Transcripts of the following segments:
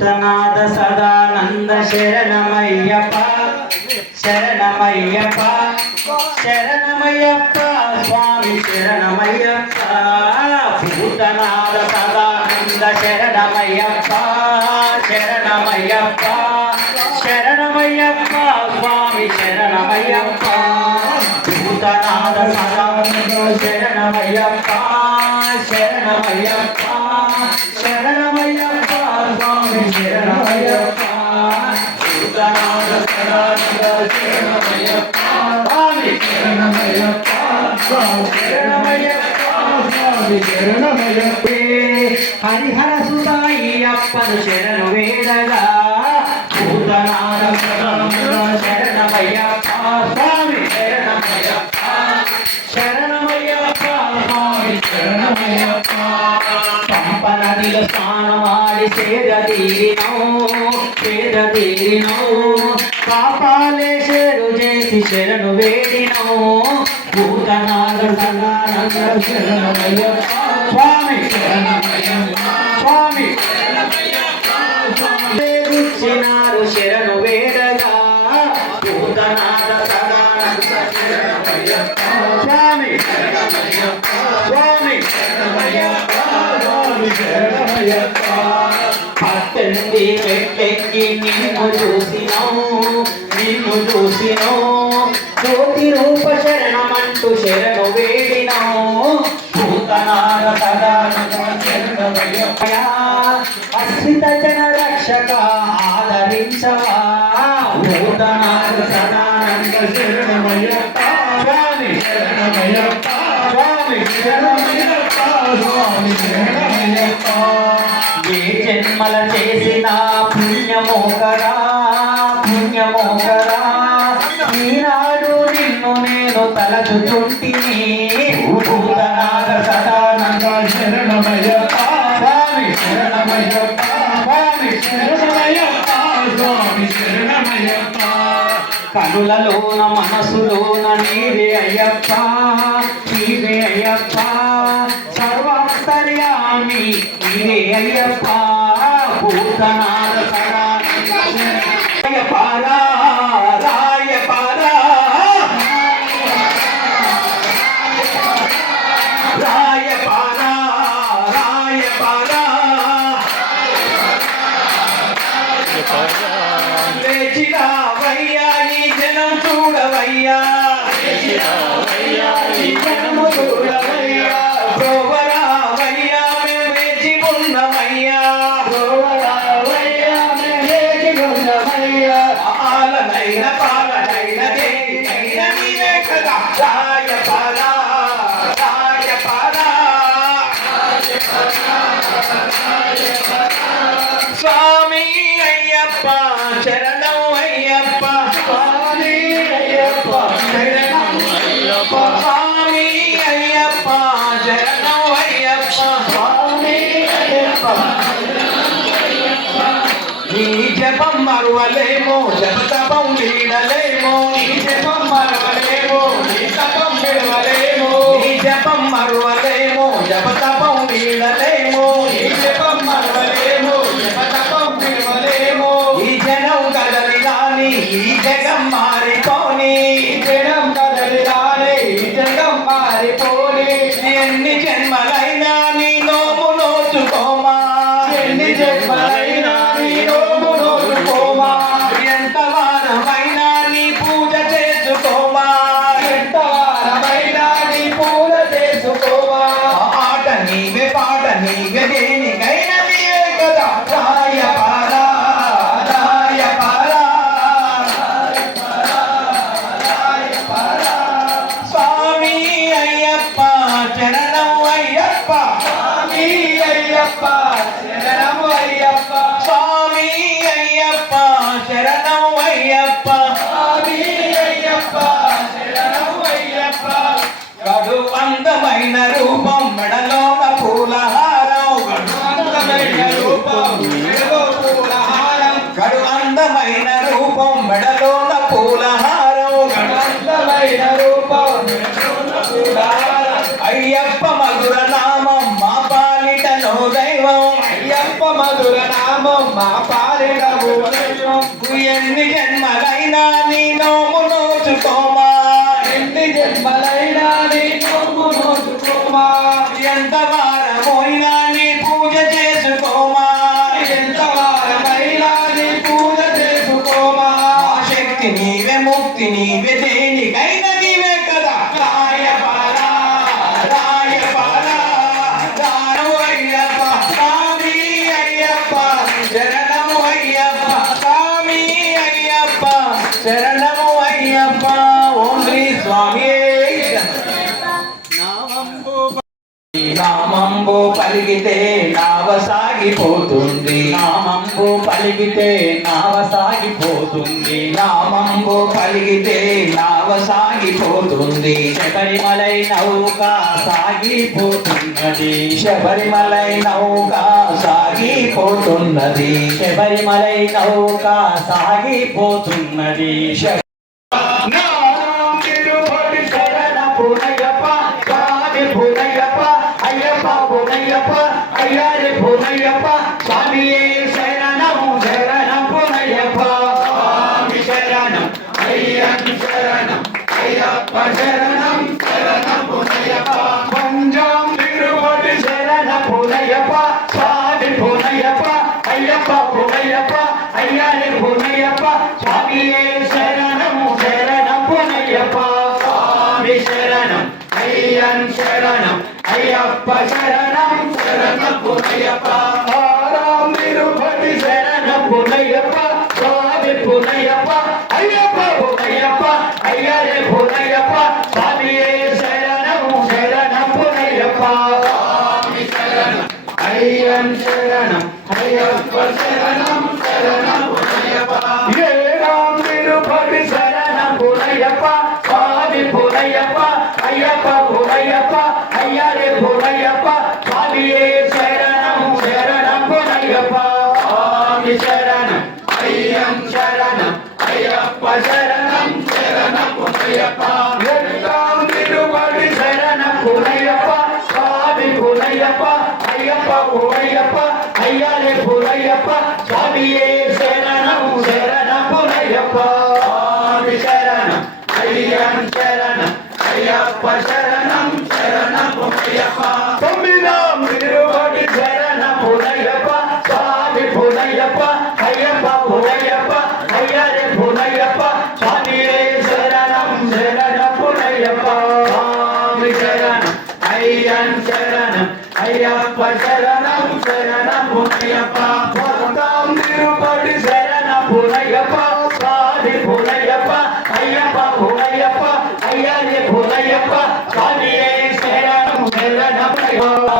భూతనాథ సదానంద శరణమయ్యప్ప శరణమయ్యప్ప శరణమయ్యప్ప స్వామి శరణమయ్యప్ప భూతనాథ సదానంద శరణమయ్యప్ప శరణమయ్యప్ప శరణమయ్యప్ప స్వామి శరణమయ్యప్ప భూతనాథ సదానంద శరణమయ్యప్ప శరణమయ్యప్ప శరణమయ్యప్ప స్వామి శరణమయ్యప్ప భూతనాథ సదానంద శరణమయ్యప్ప స్వామి శరణమయ్యప్ప శరణమయ్యప్ప స్వామి శరణమయ్యప్ప హరిహర సుతాయి అప్పను శరణు వేడగా భూతనాథ సదానంద శరణమయ్యప్ప స్వామి శరణమయ్యప్ప శరణమయ్యప్ప స్వామి శరణమయ్యప్ప పంప నదిలో స్నానమాడి సేద తీరినో పాపాలే శరు చేసి శరణు వేడినో భూతనాథ సదానంద శరణమయ్యప్ప స్వామి శరణమయ్యప్ప స్వామి గుచ్చినారు శరణు వేడగా భూతనాథ సదానంద శరణమయ్యప్ప స్వామి శరణమయ్యప్ప స్వామి శరణమయ్యప్ప స్వామి శరణమయ్యప్ప పట్టండి మెట్లెక్కి నిన్ను చూసినో జ్యోతి రూప శరణమంటూ శరణు వేడినో భూతనాథ సదానంద శరణమయ్యప్ప అశ్రిత జన రక్షక ఆదరించవా భూతనాథ సదానంద శరణమయ్యప్ప స్వామి శరణమయ్యప్ప స్వామి శరణమయ్యప్ప స్వామి శరణమయ్యప్ప ఏ జన్మల చేసిన పుణ్యమోకరా ఈనాడు నిన్ను నేను తలచుచుంటిని భూతనాథ సదానంద శరణమయ్యప్ప స్వామి శరణమయ్యప్ప స్వామి శరణమయ్యప్ప స్వామి శరణమయ్యప్ప కనులలోన మనసులోన నీవే అయ్యప్ప సర్వాంతర్యామి నీవే అయ్యప్ప భూతనాథ సదానంద శరణమయ్యప్ప లేచిరావయ్యా ఈ జనం చూడవయ్యా ప్రోవరావయ్యా మేము వేచి ఉన్నవయ్యా పాలనైన దేనికైనా నీవే కదా రాయపారా స్వామి అయ్యప్ప శరణం అయ్యప్ప స్వామి అయ్యప్ప శరణం అయ్యప్ప స్వామి అయ్యప్ప శరణం అయ్యప్ప స్వామి అయ్యప్ప నీ జపం మరువలేమో జపతపం వీడలేమో నీ జపం మరువలేమో నీ తపం విడవలేమో నీ జపం మరువలేమో జపతపం వీడలేమో నీ జపం మరువలేమో జపతపం విడవలేమో ఈ జనం కదలిరాని ఈ జగం మారిపోని జనం కదలిరాని ఈ జగం మారిపోని ఎన్ని జన్మలైనా నీ నోము నోచుకోమా ఎన్ని జన్మలైనా నీ నోము నోచుకోమా ఎంత వారమైనా నీ పూజ చేసుకోమా ఎంత వారమైనా నీ పూజ చేసుకోమా ఆట నీవే పాట నీవే దేనికైనా నీవే కదా రాయపారా స్వామి అయ్యప్ప శరణం అయ్యప్ప స్వామి అయ్యప్ప శరణం అయ్యప్ప స్వామి అయ్యప్ప శరణం అయ్యప్ప స్వామి అయ్యప్ప శరణం అయ్యప్ప కడు అందమైన రూపం మెడలోన పూలహారం అందమైన రూపం మెడలో పూలహారం కడు అందమైన రూపం మెడలోన పూలహారం అందమైన రూపం మెడలోన పూలహారం అయ్యప్ప మధుర నామం మా పాలిట నో దైవం అయ్యప్ప మధుర నామం మా పాలిన భువనేశ్వరం. ఎన్ని జన్మలైనా నీ నోము నోచుకోమా, ఎన్ని జన్మలైనా నీ నోము నోచుకోమా. ఎంత వారమైనా నీ పూజ చేసుకోమా, ఎంత వారమైనా నీ పూజ చేసుకోమా. శక్తి నీవే, ముక్తి నీవే, దేనికైనా నీవే కదా. రాయపారా రాయపారా రాను అయ్యప్ప స్వామి అయ్యప్ప శరణము అయ్యప్ప స్వామి అయ్యప్ప శరణము అయ్యప్ప. ఓం శ్రీ స్వామి. నామంబు పలికితే నావ సాగిపోతుంది, నామంబు పలికితే నావ సాగిపోతుంది, నామంబు పలికితే నావ సాగిపోతుంది. శబరిమలై నౌక సాగిపోతున్నది, శబరిమలై నౌక సాగిపోతున్నది, శబరిమలై నౌక సాగిపోతున్నది. అయ్యారే పునయ్యప్ప స్వామియే శరణం శరణం పునయ్యప్ప. స్వామి శరణం అయ్యప్ప శరణం అయ్యప్ప శరణం శరణం పునయ్యప్ప. పంజాం తిరుపతి శరణ పునయ్యప్ప స్వామి పునయ్యప్ప అయ్యప్ప పునయ్యప్ప అయ్యారే పునయ్యప్ప స్వామియే శరణం శరణం పునయ్యప్ప. స్వామి శరణం అయ్యన్ శరణం అయ్యప్ప శరణం శరణం పునయ్యప్ప. ఆరాం తిరుపతి శరణం పునయ్యప్ప స్వామి పునయ్యప్ప అయ్యప్ప పునయ్యప్ప అయ్యారే పునయ్యప్ప స్వామియే శరణం శరణం పునయ్యప్ప. స్వామి శరణం అయ్యన్ శరణం అయ్యప్ప శరణం శరణం పునయ్యప్ప. ఏరాం తిరుపతి శరణం పునయ్యప్ప స్వామి పునయ్యప్ప అయ్యప్ప పునయ్యప్ప అయ్యారే పునయ్యప్ప స్వామియే శరణం శరణం పునయ్యప్ప. స్వామి శరణం అయ్యం శరణం అయ్యప్ప శరణం శరణం పునయ్యప్ప. ఎట్టాం తిరుపతి శరణం పునయ్యప్ప స్వామి పునయ్యప్ప అయ్యప్ప పునయ్యప్ప అయ్యారే పునయ్యప్ప స్వామియే శరణం శరణం పునయ్యప్ప. స్వామి శరణం అయ్యం శరణం అయ్యప్ప శరణం శరణం పునయ్యప్ప. తొమ్మిదాం తిరుపతి శరణం పునయ్యప్ప స్వామి పునయ్యప్ప అయ్యప్ప పునయ్యప్ప అయ్యారే పునయ్యప్ప స్వామియే శరణం శరణం పునయ్యప్ప. స్వామి శరణం అయ్యన్ శరణం అయ్యప్ప శరణం శరణం పునయ్యప్ప. పద్దాం తిరుపతి శరణం పునయ్యప్ప స్వామి పునయ్యప్ప అయ్యప్ప పునయ్యప్ప అయ్యారే పునయ్యప్ప స్వామియే శరణం శరణం పునయ్యప్ప.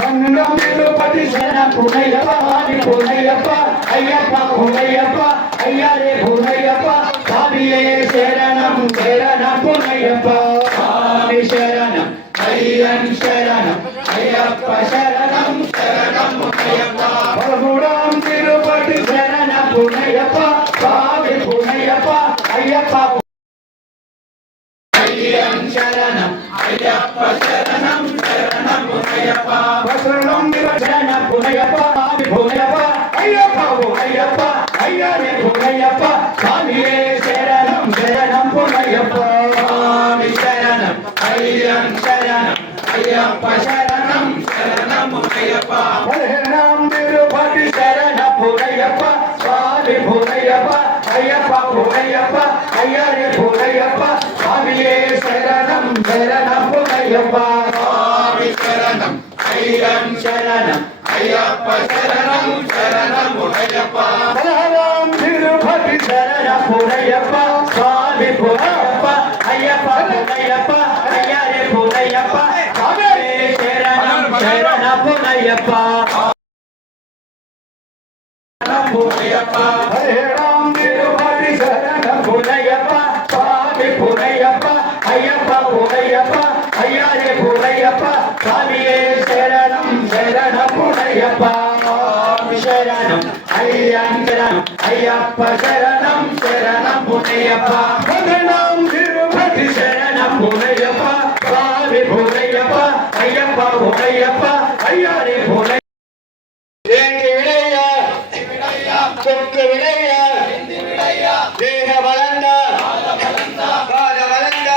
రంగం తిరుపతి శరణం పునయ్యప్ప స్వామి పునయ్యప్ప అయ్యప్ప పునయ్యప్ప అయ్యారే పునయ్యప్ప స్వామియే శరణం శరణం పునయ్యప్ప. స్వామి శరణం అయ్యన్ శరణం అయ్యప్ప శరణం శరణం పునయ్యప్ప. పదమూడాం తిరుపతి శరణం పునయ్యప్ప స్వామి పునయ్యప్ప అయ్యప్ప అయ్యన్ శరణం అయ్యప్ప శరణం శరణం పునయ్యప్ప. శరణం శరణం పునయ్యప్ప స్వామి పునయ్యప్ప అయ్యప్ప పునయ్యప్ప అయ్యారే పునయ్యప్ప స్వామియే శరణం శరణం పునయ్యప్ప. స్వామి శరణం అయ్యన్ శరణం అయ్యప్ప శరణం శరణం పునయ్యప్ప. పదిహేనాం తిరుపతి శరణం పునయ్యప్ప స్వామి పునయ్యప్ప అయ్యప్ప పునయ్యప్ప అయ్యారే పునయ్యప్ప స్వామియే శరణం శరణం పునయ్యప్ప. స్వామి శరణం అయ్యన్ శరణం అయ్యప్ప శరణం శరణం పునయ్యప్ప. పదహారాం తిరుపతి శరణం పునయ్యప్ప స్వామి పునయ్యప్ప అయ్యప్ప పునయ్యప్ప అయ్యారే పునయ్యప్ప స్వామియే శరణం శరణం పునయ్యప్ప. పదిహేడాం తిరుపతి శరణం పునయ్యప్ప స్వామి పునయ్యప్ప అయ్యప్ప పునయ్యప్ప అయ్యారే పునయ్యప్ప స్వామియే శరణం శరణం పునయ్యప్ప. స్వామి శరణం అయ్యన్ శరణం అయ్యప్ప శరణం శరణం పునయ్యప్ప. పదిహేడాం తిరుపతి శరణం పునయ్యప్ప స్వామి పునయ్యప్ప పూలయ్యప్ప అయ్యారే పూలయ్య ఏంటి విడయ్య చొక్కు విడయ్య దేహ బలంద పాద బలంద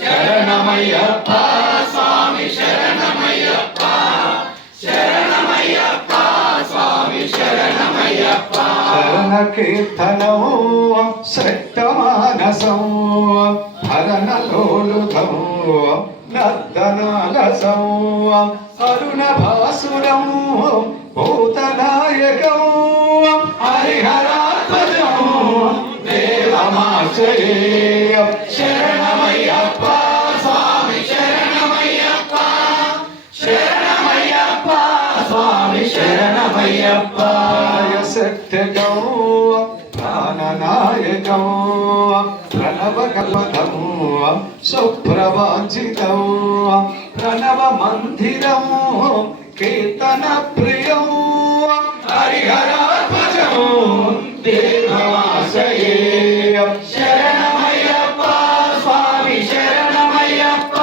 శరణమయ్యప్ప స్వామి శరణమయ్యప్ప శరణమయ్యప్ప స్వామి శరణమయ్యప్ప శరణ కీర్తనం శ్రద్ధమానసం హరణలోలుధం నర్దనాలసం అరుణ భాసురం భూతనాయకం హరిహరాత్మజం దేవమాశ్రయేయ శరణమయ్యప్ప స్వామి శరణమయ్యప్ప శరణమయ్యప్ప స్వామి శరణమయ్యప్ప శక్తిగం ప్రాణనాయకం ప్రణవకల్పకం సుప్రవాంఛితం ప్రణవ మందిరం కీర్తన ప్రియం హరిహరాత్మజం దేవమాశ్రయేయ శరణమయ్యప్ప స్వామి శరణమయ్యప్ప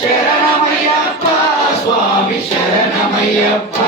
శరణమయ్యప్ప స్వామి శరణమయ్యప్ప